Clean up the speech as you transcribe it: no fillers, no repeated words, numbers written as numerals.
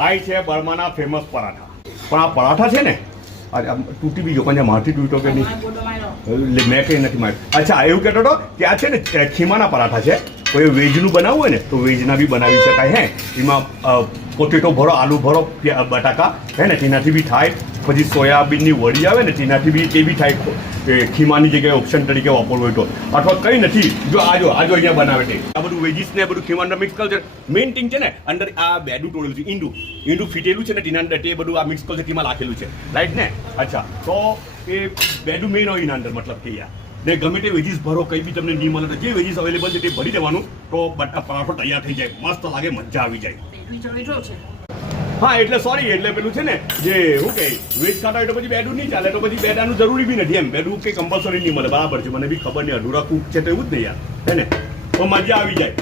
આ છે બર્માના ફેમસ પરાઠા. પણ આ પરાઠા છે ને આ તૂટી બી જો કંઈ મારથી તૂટો કે નહીં મેં કંઈ નથી માર્યું. અચ્છા એવું કહેતો હતો કે આ છે ને ખીમાના પરાઠા છે. કોઈ વેજનું બનાવવું હોય ને તો વેજના બી બનાવી શકાય. હે એમાં પોટેટો ભરો, આલુ ભરો, બટાકા હે ને તેનાથી બી થાય. પછી સોયાબીનની વડી આવે ને તેનાથી બી એ બી થાય. ખીમાની જગ્યાએ ઓપ્શન તરીકે વાપરવું હોય તો. અથવા કંઈ નથી જો આજો અહીંયા બનાવે છે આ બધું વેજીસ ને બધું ખીમાનું મિક્સ કલ્ચર. મેઇન થિંગ છે ને અંદર આ બેડું તોડેલું છે, ઈંડું ફીટેલું છે ને તેના અંદર તે બધું આ મિક્સ કલ્ચર તેમાં નાખેલું છે. રાઈટ ને? અચ્છા તો એ બેડું મેઇન હોય એના અંદર મતલબ કે યાર ને ગમે તે વેજીસ ભરો, કંઈ બી તમને નહીં મળે તો જે વેજીસ અવેલેબલ છે તે ભરી દેવાનું તો પરાઠો તૈયાર થઈ જાય. મસ્ત લાગે, મજા આવી જાય. હા એટલે સોરી એટલે પેલું છે ને જે શું કહે વેજ ખાતા હોય તો પછી બેડું નહીં ચાલે, તો પછી બેડાનું જરૂરી બી નથી. એમ બેડું કંઈ કમ્પલસરી નહીં મળે. બરાબર છે, મને બી ખબર નહીં, અધૂરા કૂક છે તો એવું જ નહીં યાર. હે ને તો મજા આવી જાય.